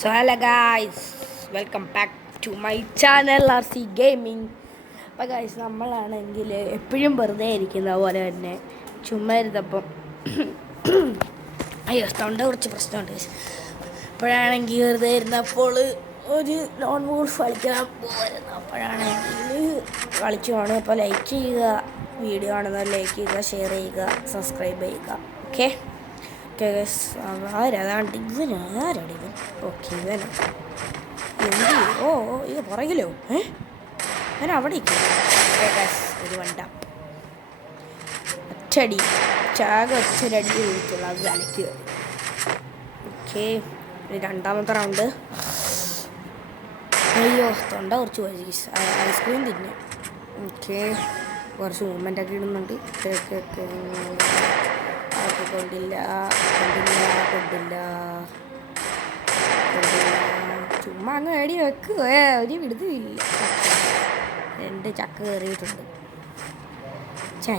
So hello guys, welcome back to my channel RC Gaming. അപ്പോൾ guys നമ്മളാണെങ്കിൽ എപ്പോഴും വെറുതെ ഇരിക്കുന്ന പോലെ തന്നെ ചുമ്മാ ഇരുന്നപ്പം അയ്യോ തൊണ്ട കുറച്ച് പ്രശ്നമുണ്ട് ഗൈസ്. അപ്പോഴാണെങ്കിൽ വെറുതെ ഇരുന്നപ്പോൾ ഒരു ലോൺ വോൾഫ് കളിക്കാൻ പോരുന്നു. അപ്പോഴാണെങ്കിൽ കളിച്ചു ആണ്. അപ്പോൾ ലൈക്ക് ചെയ്യുക, വീഡിയോ ആണെന്നാൽ ലൈക്ക് ചെയ്യുക, ഷെയർ ചെയ്യുക, സബ്സ്ക്രൈബ് ചെയ്യുക. ഓക്കെ ആരാണ്ട് ആരാണ് ഇവൻ? ഓക്കെ ഇവൻ എന്ത്? ഓ ഇത് പുറകിലോ? ഞാൻ അവിടെ ഒരു വണ്ട ഒറ്റടി ഒറ്റൊരടി ചോദിച്ചുള്ള അത് കളിക്കുക. ഓക്കെ രണ്ടാമത്തെ റൗണ്ട്. അയ്യോ തൊണ്ട കുറച്ച് പോയി, ഐസ്ക്രീം തിന്നെ. ഓക്കെ കുറച്ച് മൂവ്മെൻ്റ് ഒക്കെ ഇടുന്നുണ്ട്. കൊണ്ടില്ല ചുമ്മാ അങ്ങ് വേടി വെക്കുക, ഒരു വിടുതില്ല. രണ്ട് ചക്ക കയറിയിട്ടുണ്ട്.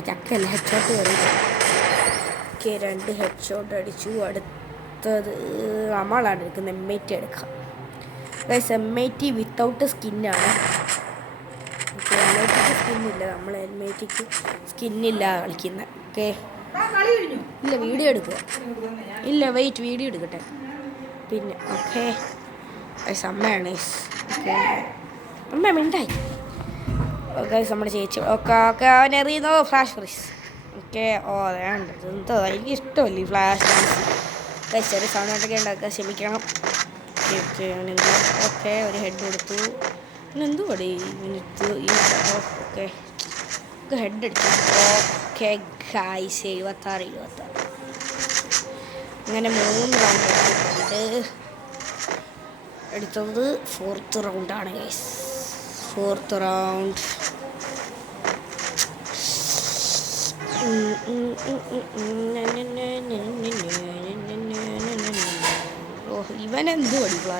ചക്കല്ല, ഹെഡ് ഷോട്ട് കയറിയിട്ടുണ്ട്. ഓക്കെ രണ്ട് ഹെഡ് ഷോട്ട് അടിച്ചു. അടുത്തത് നമ്മളാണ് എടുക്കുന്നത്. M80 എടുക്കാം ഗൈസ്. M80 without സ്കിന്നാണ്. M80ക്ക് സ്കിന്നില്ല, നമ്മൾ M80ക്ക് സ്കിന്നില്ല കളിക്കുന്നത്. ഓക്കെ ഇല്ല വീഡിയോ എടുക്കുക, ഇല്ല വെയിറ്റ് വീഡിയോ എടുക്കട്ടെ പിന്നെ. ഓക്കെ അമ്മയാണ്. ഓക്കെ അമ്മ മിണ്ടായി. ഓക്കെ നമ്മുടെ ചേച്ചി. ഓക്കെ ഓക്കെ അവൻ എറിയുന്നോ ഫ്ലാഷ് ഫ്രീസ്. ഓക്കെ ഓ വേണ്ടത് എന്തോ എനിക്ക് ഇഷ്ടമല്ല ഈ ഫ്ലാഷ് ഫ്രീസ്. ചെറിയ സൗണ്ടൊക്കെ ഉണ്ടാക്കുക, ക്ഷമിക്കണം. ഓക്കെ ഒരു ഹെഡ് കൊടുത്തു. എന്തു പടി ഈ ഓക്കെ ഹെഡ് അടിച്ചു. ഓക്കെ ഗൈസ് 76 അങ്ങനെ 3 റൗണ്ട് എടുത്തിട്ടുണ്ട്. എടുത്തത് 4th റൗണ്ടാണ് ഗൈസ്. 4th round. ഓ ഇവനെന്ത് പഠിക്കുക?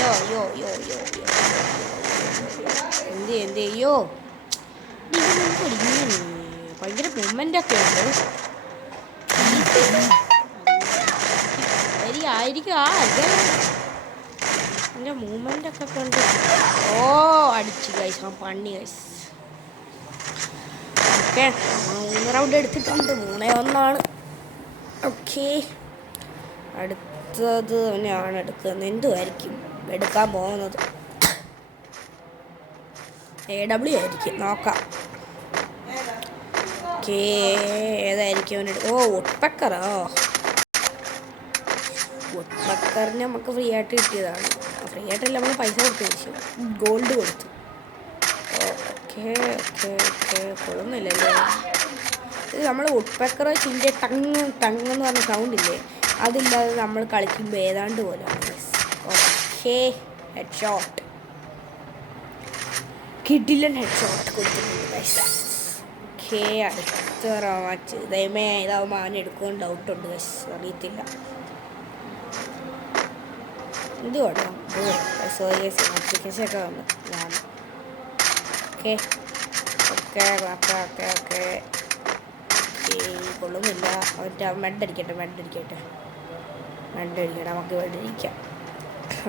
യോ യോ യോ യോ എന്ത് അയ്യോ ഭയങ്കര മൂവ്മെൻ്റൊക്കെ ഉണ്ട്. ആയിരിക്കും എൻ്റെ മൂവ്മെൻ്റൊക്കെ ഉണ്ട്. ഓ അടിച്ചു ഗൈസ്, ആ പണി ഗൈസ്. ഓക്കെ 3 റൗണ്ട് എടുത്തിട്ടുണ്ട്. 3-1. ഓക്കെ അടുത്തത് അവനെയാണ് എടുക്കുന്നത്. എന്തുമായിരിക്കും എടുക്കാൻ പോകുന്നത്? AW ആയിരിക്കും, നോക്കാം. ഓക്കെ ഏതായിരിക്കും അവൻ? ഓ ഒട്ട്പെക്കറോ? ഒട്ട്പെക്കറിന് നമുക്ക് ഫ്രീ ആയിട്ട് കിട്ടിയതാണ്. ഫ്രീ ആയിട്ടല്ല, നമ്മൾ പൈസ കൊടുത്ത് കഴിച്ചു, ഗോൾഡ് കൊടുത്തു. ഓക്കെ ഓക്കെ ഓക്കെ കൊള്ളുന്നില്ലല്ലോ ഇത്. നമ്മൾ ഒട്ട്പെക്കർ ചിൻ്റെ ടങ് എന്ന് പറഞ്ഞ സൗണ്ടില്ലേ, അതില്ലാതെ നമ്മൾ കളിക്കുമ്പോൾ ഏതാണ്ട് പോലെ. ഓക്കെ ഹെഡ് ഷോട്ട്, കിഡിലൻ ഹെഡ് ഷോട്ട് കൊടുത്തിട്ടുണ്ട്. ഓക്കെ അടുത്ത മാച്ച് ദയമേ ഇതാവുമ്പോൾ അവൻ എടുക്കുമെന്ന് ഡൗട്ടുണ്ട് ഗൈസ്, അറിയത്തില്ല. എന്ത് വേണം സോറി ഗൈസ്, നോട്ടിഫിക്കേഷനൊക്കെ വന്നു ഞാൻ. Okay okay okay okay okay കൊള്ളുന്നില്ല. അവൻ മെഡടിക്കട്ടെ നമുക്ക് വെണ്ടടിക്കാം.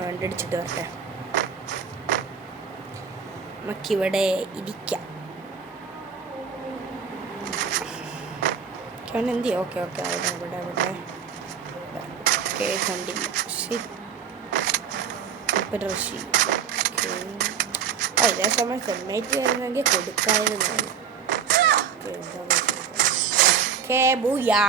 വെണ്ടടിച്ചിട്ട് വരട്ടെ, നമുക്കിവിടെ ഇരിക്കാം. എന്ത് ഓക്കെ ഓക്കെ ഇവിടെ ഓക്കെ കണ്ടില്ല. റഷി ഇതേ സമയം സെമ്മേറ്റ് വരുന്നെങ്കിൽ കൊടുക്കാതിരുന്നാണ്. ഓക്കെ ബൂയാ.